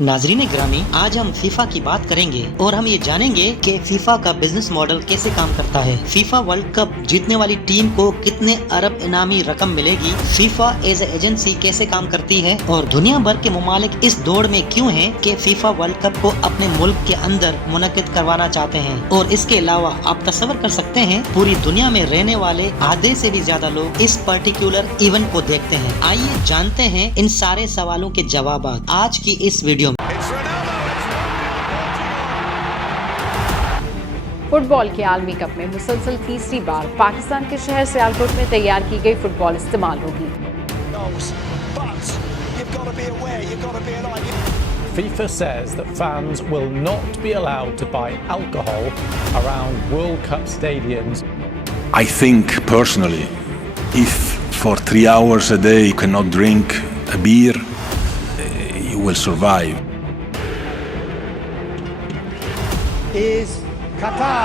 नाजरीन ग्रामी, आज हम फीफा की बात करेंगे और हम ये जानेंगे कि फीफा का बिजनेस मॉडल कैसे काम करता है। फीफा वर्ल्ड कप जीतने वाली टीम को कितने अरब इनामी रकम मिलेगी, फीफा एज एजेंसी कैसे काम करती है और दुनिया भर के मुमालिक इस दौड़ में क्यों हैं कि फीफा वर्ल्ड कप को अपने मुल्क के अंदर मुनक्किद करवाना चाहते हैं। और इसके अलावा आप तस्वर कर सकते हैं पूरी दुनिया में रहने वाले आधे से भी ज्यादा लोग इस पर्टिकुलर इवेंट को देखते हैं। आइए जानते हैं इन सारे सवालों के जवाब आज की इस वीडियो में। फुटबॉल के आलमी कप में मुसलसल तीसरी बार पाकिस्तान के शहर सियालकोट में तैयार की गई फुटबॉल इस्तेमाल होगी। FIFA says that fans will not be allowed to buy alcohol around World Cup stadiums. I think personally, if for 3 hours a day you cannot drink a beer, you will survive. Is Qatar.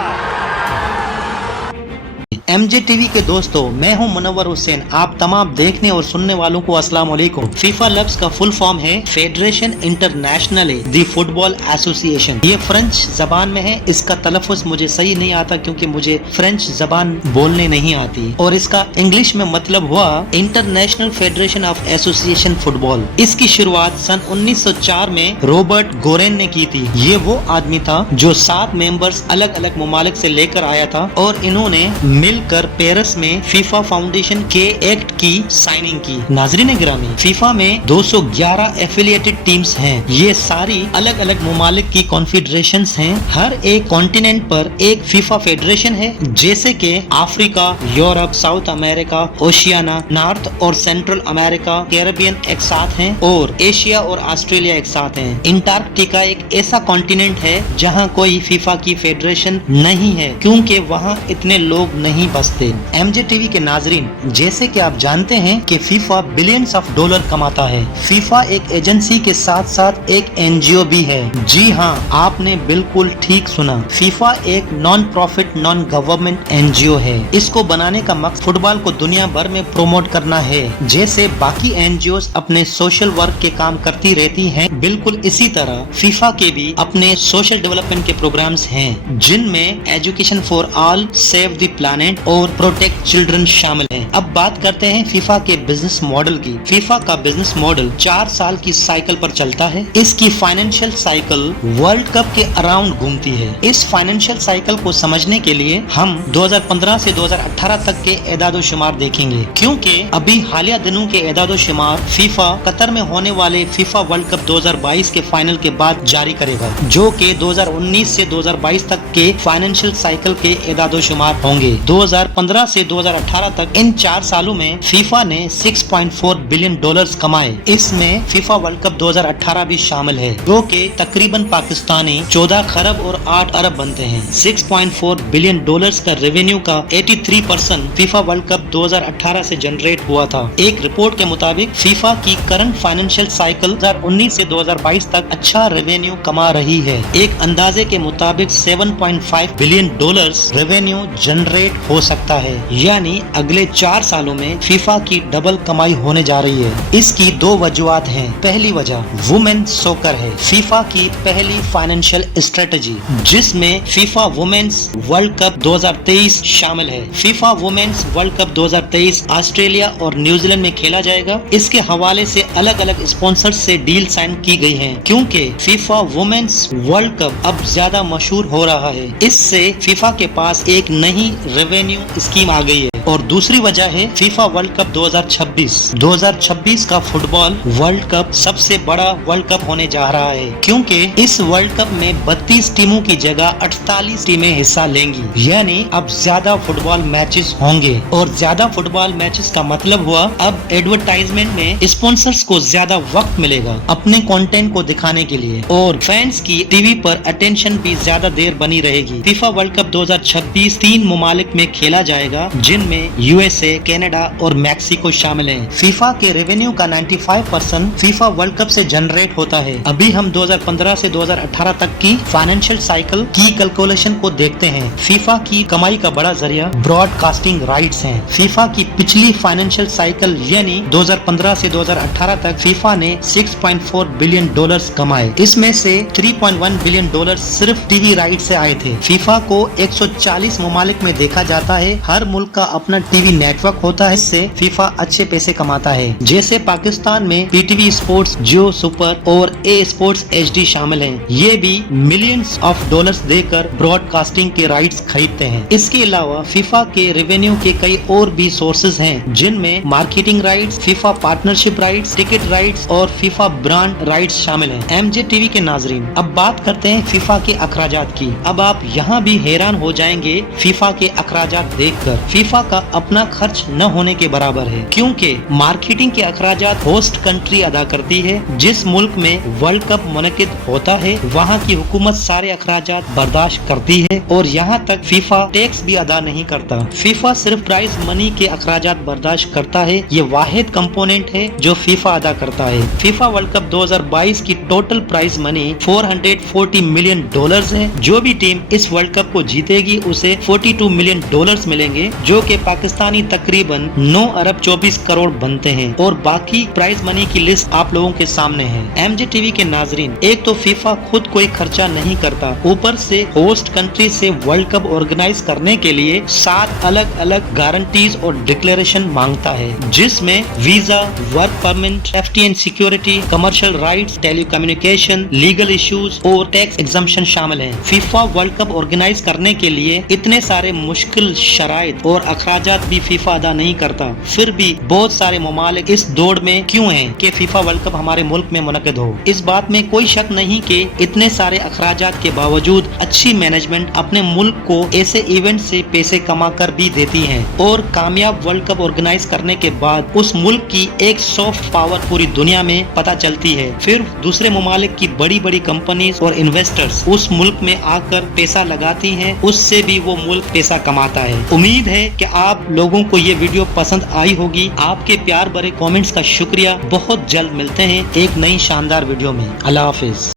MJ TV के दोस्तों, मैं हूं मुनव्वर हुसैन। आप तमाम देखने और सुनने वालों को अस्सलाम वालेकुम। फीफा लफ्ज का फुल फॉर्म है फेडरेशन इंटरनेशनले दी फुटबॉल एसोसिएशन। ये फ्रेंच जबान में है। इसका तलफ़ुज़ मुझे सही नहीं आता क्योंकि मुझे फ्रेंच जबान बोलने नहीं आती। और इसका इंग्लिश में मतलब हुआ international federation of association football. इसकी शुरुआत सन 1904 में रॉबर्ट गोरेन ने की थी। ये वो आदमी था जो 7 मेंबर्स अलग अलग मुमालिक से लेकर आया था और इन्होंने मिलकर पेरिस में फीफा फाउंडेशन के एक्ट की साइनिंग की। नाजरीन गिरामी, फीफा में 211 एफिलिएटेड टीम्स हैं। ये सारी अलग अलग मुमालिक की कॉन्फेडरेशंस हैं। हर एक कॉन्टिनेंट पर एक फीफा फेडरेशन है, जैसे कि Africa, Europe, south America, Oceania, north और सेंट्रल अमेरिका, कैरेबियन एक साथ हैं और एशिया और ऑस्ट्रेलिया एक साथ हैं। अंटार्कटिका एक ऐसा कॉन्टिनेंट है जहां कोई फीफा की फेडरेशन नहीं है क्योंकि वहां इतने लोग नहीं बसते। MJ टीवी के नाजरीन, जैसे कि आप जानते हैं कि फीफा बिलियंस ऑफ डॉलर कमाता है। फीफा एक एजेंसी के साथ साथ एक NGO भी है। जी हाँ, आपने बिल्कुल ठीक सुना। फीफा एक non profit non government NGO है। इसको बनाने का मकसद फुटबॉल को दुनिया भर में प्रमोट करना है। जैसे बाकी NGOs अपने सोशल वर्क के काम करती रहती हैं, बिल्कुल इसी तरह फीफा के भी अपने सोशल डेवलपमेंट के प्रोग्राम्स हैं, जिनमें education for all, save the planet और प्रोटेक्ट चिल्ड्रन शामिल हैं। अब बात करते हैं फीफा के बिजनेस मॉडल की। फीफा का बिजनेस मॉडल 4 साल की साइकिल पर चलता है। इसकी फाइनेंशियल साइकिल वर्ल्ड कप के अराउंड घूमती है। इस फाइनेंशियल साइकिल को समझने के लिए हम 2015 से 2018 तक के एदादो शुमार देखेंगे, क्योंकि अभी हालिया दिनों के एदादो शुमार फीफा कतर में होने वाले फीफा वर्ल्ड कप 2022 के फाइनल के बाद जारी करेगा, जो कि 2019 से 2022 तक के फाइनेंशियल साइकिल के एदादो शुमार होंगे। 2015 से 2018 तक इन 4 सालों में फीफा ने 6.4 बिलियन डॉलर्स कमाए। इसमें फीफा वर्ल्ड कप 2018 भी शामिल है, जो कि तकरीबन पाकिस्तानी 14 खरब और 8 अरब बनते हैं। 6.4 बिलियन डॉलर्स का रेवेन्यू का 83% फीफा वर्ल्ड कप 2018 से जनरेट हुआ था। एक रिपोर्ट के मुताबिक फीफा की करंट फाइनेंशियल साइकिल 2019 से 2022 तक अच्छा रेवेन्यू कमा रही है। एक अंदाजे के मुताबिक 7.5 बिलियन डॉलर्स रेवेन्यू जनरेट हो सकता है, यानी अगले 4 सालों में फीफा की डबल कमाई होने जा रही है। इसकी 2 वजूहत हैं। पहली वजह वुमेन सॉकर है, फीफा की पहली फाइनेंशियल स्ट्रेटजी, जिसमें फीफा वुमेन्स वर्ल्ड कप 2023 शामिल है। FIFA women's world cup 2023 Australia और न्यूजीलैंड में खेला जाएगा। इसके हवाले से अलग अलग स्पॉन्सर से डील साइन की गई है, क्योंकि फीफा वुमेन्स वर्ल्ड कप अब ज्यादा मशहूर हो रहा है। इससे फीफा के पास एक नई रेवेन्यू स्कीम आ गई है। और दूसरी वजह है फीफा वर्ल्ड कप 2026। 2026 का फुटबॉल वर्ल्ड कप सबसे बड़ा वर्ल्ड कप होने जा रहा है, क्योंकि इस वर्ल्ड कप में 32 टीमों की जगह 48 टीमें हिस्सा लेंगी, यानी अब ज्यादा फुटबॉल मैचेस होंगे। और ज्यादा फुटबॉल मैचेस का मतलब हुआ अब एडवर्टाइजमेंट में स्पॉन्सर्स को ज्यादा वक्त मिलेगा अपने कंटेंट को दिखाने के लिए, और फैंस की टीवी पर अटेंशन भी ज्यादा देर बनी रहेगी। फीफा वर्ल्ड कप 2026 3 मुमालिक में खेला जाएगा, जिनमें में यूएसए, कनाडा और मैक्सिको शामिल हैं। फीफा के रेवेन्यू का 95% फीफा वर्ल्ड कप से जनरेट होता है। अभी हम 2015 से 2018 तक की फाइनेंशियल साइकिल की कैलकुलेशन को देखते हैं। फीफा की कमाई का बड़ा जरिया ब्रॉडकास्टिंग राइट्स हैं। फीफा की पिछली फाइनेंशियल साइकिल यानी 2015 से 2018 तक फीफा ने $6.4 बिलियन कमाए। इसमें से $3.1 बिलियन सिर्फ टीवी राइट से आए थे। फीफा को 140 ममालिक में देखा जाता है। हर मुल्क का अपना टीवी नेटवर्क होता है, इससे फीफा अच्छे पैसे कमाता है। जैसे पाकिस्तान में पीटीवी स्पोर्ट्स, जियो सुपर और ए स्पोर्ट्स HD शामिल हैं। ये भी मिलियंस ऑफ डॉलर्स देकर ब्रॉडकास्टिंग के राइट्स खरीदते हैं। इसके अलावा फीफा के रेवेन्यू के कई और भी सोर्सेज हैं, जिनमें marketing rights, FIFA partnership rights, ticket rights और फीफा ब्रांड राइट्स शामिल हैं। MJ टीवी के नाजरीन, अब बात करते हैं फीफा के अखराजात की। अब आप यहाँ भी हैरान हो जाएंगे फीफा के अखराजात देखकर। फीफा का अपना खर्च न होने के बराबर है, क्योंकि मार्केटिंग के अखराजात होस्ट कंट्री अदा करती है। जिस मुल्क में वर्ल्ड कप मुनक्किद होता है वहाँ की हुकूमत सारे अखराजात बर्दाश्त करती है और यहाँ तक फीफा टैक्स भी अदा नहीं करता। फीफा सिर्फ प्राइज मनी के अखराजात बर्दाश्त करता है। ये वाहिद कंपोनेंट है जो फीफा अदा करता है। फीफा वर्ल्ड कप 2022 की टोटल प्राइज मनी $440 मिलियन है। जो भी टीम इस वर्ल्ड कप को जीतेगी उसे $42 मिलियन मिलेंगे, जो कि पाकिस्तानी तकरीबन 9 अरब 24 करोड़ बनते हैं। और बाकी प्राइज मनी की लिस्ट आप लोगों के सामने है। MJ टीवी के नाजरीन, एक तो फीफा खुद कोई खर्चा नहीं करता, ऊपर से होस्ट कंट्री से वर्ल्ड कप ऑर्गेनाइज करने के लिए 7 अलग अलग गारंटीज और डिक्लेरेशन मांगता है, जिसमें visa, work permit, FTN security, commercial rights, telecommunication, legal issues और टैक्स एग्जम्पशन शामिल हैं। फीफा वर्ल्ड कप ऑर्गेनाइज करने के लिए इतने सारे मुश्किल शराइत और अखराजात भी फीफा अदा नहीं करता, फिर भी बहुत सारे ममालिक इस दौड़ में क्यों हैं कि फीफा वर्ल्ड कप हमारे मुल्क में मुनक्किद हो। इस बात में कोई शक नहीं कि इतने सारे अखराजात के बावजूद अच्छी मैनेजमेंट अपने मुल्क को ऐसे इवेंट से पैसे कमा कर भी देती है और कामयाब वर्ल्ड कप ऑर्गेनाइज करने के बाद उस मुल्क की एक सॉफ्ट पावर पूरी दुनिया में पता चलती है। फिर दूसरे ममालिक की बड़ी बड़ी कंपनीज और इन्वेस्टर्स उस मुल्क में आकर पैसा लगाती हैं, उससे भी वो मुल्क पैसा कमाता है। उम्मीद है कि आप लोगों को ये वीडियो पसंद आई होगी। आपके प्यार भरे कमेंट्स का शुक्रिया। बहुत जल्द मिलते हैं एक नई शानदार वीडियो में। अल्लाह हाफिज।